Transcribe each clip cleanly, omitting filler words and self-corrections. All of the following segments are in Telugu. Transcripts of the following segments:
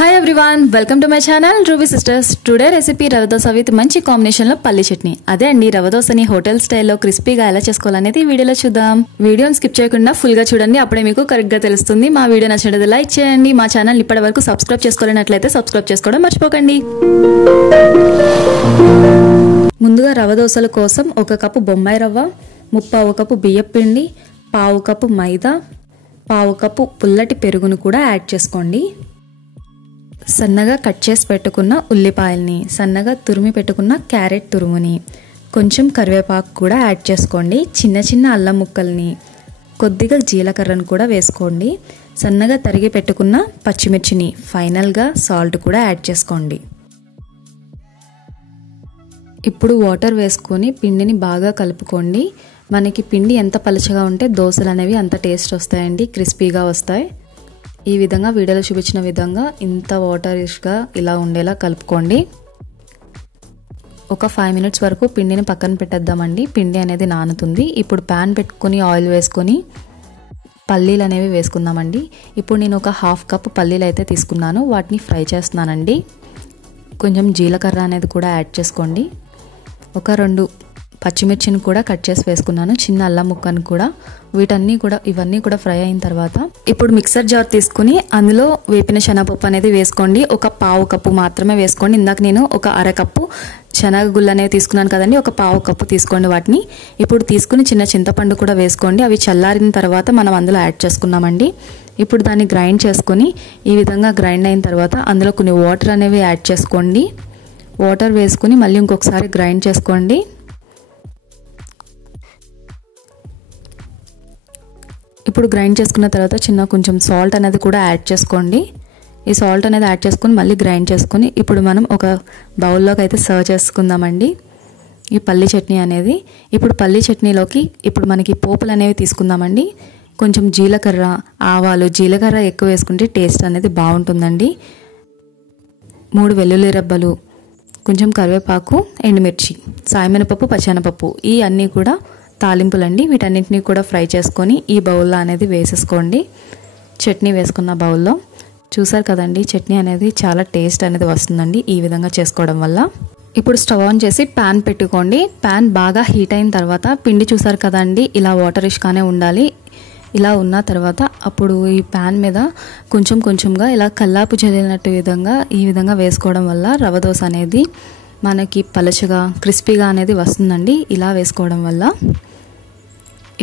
Hi everyone, welcome to my channel ruby sisters. Today recipe rava dosa with మంచి కాంబినేషన్లో పల్లి చట్నీ. అదే అండి, రవ దోశని హోటల్ స్టైల్లో క్రిస్పీగా ఎలా చేసుకోవాలనేది వీడియోలో చూద్దాం. వీడియోని స్కిప్ చేయకుండా ఫుల్గా చూడండి, అప్పుడే మీకు కరెక్ట్గా తెలుస్తుంది. మా వీడియో నచ్చినట్లయితే లైక్ చేయండి. మా ఛానల్ ఇప్పటి వరకు సబ్స్క్రైబ్ చేసుకోలేనట్లయితే సబ్స్క్రైబ్ చేసుకోవడం మర్చిపోకండి. ముందుగా రవ దోశల కోసం 1 కప్పు బొంబాయి రవ్వ, 1/4 కప్పు బియ్యం పిండి, 1/4 కప్పు మైదా, 1/4 కప్పు పుల్లటి పెరుగును కూడా యాడ్ చేసుకోండి. సన్నగా కట్ చేసి పెట్టుకున్న ఉల్లిపాయల్ని, సన్నగా తురిమి పెట్టుకున్న క్యారెట్ తురుముని, కొంచెం కరివేపాకు కూడా యాడ్ చేసుకోండి. చిన్న చిన్న అల్లం ముక్కల్ని, కొద్దిగా జీలకర్రను కూడా వేసుకోండి. సన్నగా తరిగి పెట్టుకున్న పచ్చిమిర్చిని, ఫైనల్గా సాల్ట్ కూడా యాడ్ చేసుకోండి. ఇప్పుడు వాటర్ వేసుకొని పిండిని బాగా కలుపుకోండి. మనకి పిండి ఎంత పలుచగా ఉంటే దోశలు అనేవి అంత టేస్ట్ వస్తాయండి, క్రిస్పీగా వస్తాయి. ఈ విధంగా వీడియోలో చూపించిన విధంగా ఇంత వాటరిష్గా ఇలా ఉండేలా కలుపుకోండి. ఒక 5 మినిట్స్ వరకు పిండిని పక్కన పెట్టేద్దామండి. పిండి అనేది నానుతుంది. ఇప్పుడు ప్యాన్ పెట్టుకొని ఆయిల్ వేసుకొని పల్లీలు అనేవి వేసుకుందామండి. ఇప్పుడు నేను ఒక 1/2 కప్పు పల్లీలు అయితే తీసుకున్నాను, వాటిని ఫ్రై చేస్తున్నానండి. కొంచెం జీలకర్ర అనేది కూడా యాడ్ చేసుకోండి. ఒక 2 పచ్చిమిర్చిని కూడా కట్ చేసి వేసుకున్నాను, చిన్న అల్లం ముక్కను కూడా. ఇవన్నీ కూడా ఫ్రై అయిన తర్వాత ఇప్పుడు మిక్సర్ జార్ తీసుకుని అందులో వేపిన శనగపప్పు అనేది వేసుకోండి. ఒక 1/4 కప్పు మాత్రమే వేసుకోండి. ఇందాక నేను ఒక 1/2 కప్పు శనగ గుళ్ళు అనేవి తీసుకున్నాను కదండి, ఒక 1/4 కప్పు తీసుకోండి వాటిని. ఇప్పుడు తీసుకుని చిన్న చింతపండు కూడా వేసుకోండి. అవి చల్లారిన తర్వాత మనం అందులో యాడ్ చేసుకున్నామండి. ఇప్పుడు దాన్ని గ్రైండ్ చేసుకొని ఈ విధంగా గ్రైండ్ అయిన తర్వాత అందులో కొన్ని వాటర్ అనేవి యాడ్ చేసుకోండి. వాటర్ వేసుకుని మళ్ళీ ఇంకొకసారి గ్రైండ్ చేసుకోండి. ఇప్పుడు గ్రైండ్ చేసుకున్న తర్వాత కొంచెం సాల్ట్ అనేది కూడా యాడ్ చేసుకోండి. ఈ సాల్ట్ అనేది యాడ్ చేసుకొని మళ్ళీ గ్రైండ్ చేసుకొని ఇప్పుడు మనం ఒక బౌల్లోకి అయితే సర్వ్ చేసుకుందామండి ఈ పల్లి చట్నీ అనేది. ఇప్పుడు పల్లి చట్నీలోకి ఇప్పుడు మనకి పోపులు అనేవి తీసుకుందామండి. కొంచెం జీలకర్ర, ఆవాలు, జీలకర్ర ఎక్కువ వేసుకుంటే టేస్ట్ అనేది బాగుంటుందండి. 3 వెల్లుల్లి రెబ్బలు, కొంచెం కరివేపాకు, ఎండుమిర్చి, సాయమినపప్పు, పచ్చెనపప్పు, ఈ అన్నీ కూడా తాలింపులండి. వీటన్నింటినీ కూడా ఫ్రై చేసుకొని ఈ బౌల్లో అనేది వేసేసుకోండి. చట్నీ వేసుకున్న బౌల్లో చూసారు కదండి, చట్నీ అనేది చాలా టేస్ట్ అనేది వస్తుందండి ఈ విధంగా చేసుకోవడం వల్ల. ఇప్పుడు స్టవ్ ఆన్ చేసి ప్యాన్ పెట్టుకోండి. ప్యాన్ బాగా హీట్ అయిన తర్వాత పిండి చూసారు కదండి, ఇలా వాటరిష్గానే ఉండాలి. ఇలా ఉన్న తర్వాత అప్పుడు ఈ ప్యాన్ మీద కొంచెంగా ఇలా కల్లాపు చల్లినట్టు ఈ విధంగా వేసుకోవడం వల్ల రవ దోశ అనేది మనకి పలుచగా క్రిస్పీగా అనేది వస్తుందండి ఇలా వేసుకోవడం వల్ల.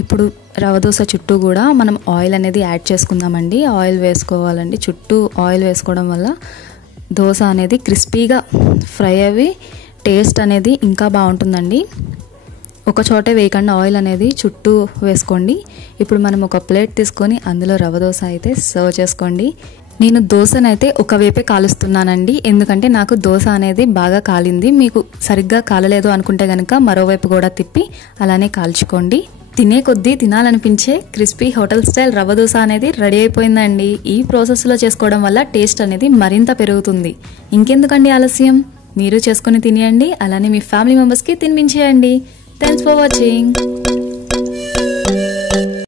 ఇప్పుడు రవ దోశ చుట్టూ కూడా మనం ఆయిల్ అనేది యాడ్ చేసుకుందామండి. ఆయిల్ వేసుకోవాలండి. చుట్టూ ఆయిల్ వేసుకోవడం వల్ల దోశ అనేది క్రిస్పీగా ఫ్రై అవి టేస్ట్ అనేది ఇంకా బాగుంటుందండి. ఒక చోటే వేయకుండా ఆయిల్ అనేది చుట్టూ వేసుకోండి. ఇప్పుడు మనం ఒక ప్లేట్ తీసుకొని అందులో రవ దోశ అయితే సర్వ్ చేసుకోండి. నేను దోశనైతే ఒకవైపే కాలుస్తున్నానండి, ఎందుకంటే నాకు దోశ అనేది బాగా కాలింది. మీకు సరిగ్గా కాలలేదు అనుకుంటే కనుక మరోవైపు కూడా తిప్పి అలానే కాల్చుకోండి. తినే కొద్దీ తినాలనిపించే crispy hotel style rava dosa అనేది రెడీ అయిపోయిందండి. ఈ ప్రాసెస్లో చేసుకోవడం వల్ల టేస్ట్ అనేది మరింత పెరుగుతుంది. ఇంకెందుకండి ఆలస్యం, మీరు చేసుకుని తినేయండి. అలానే మీ ఫ్యామిలీ మెంబర్స్కి తినిపించేయండి. Thanks for watching.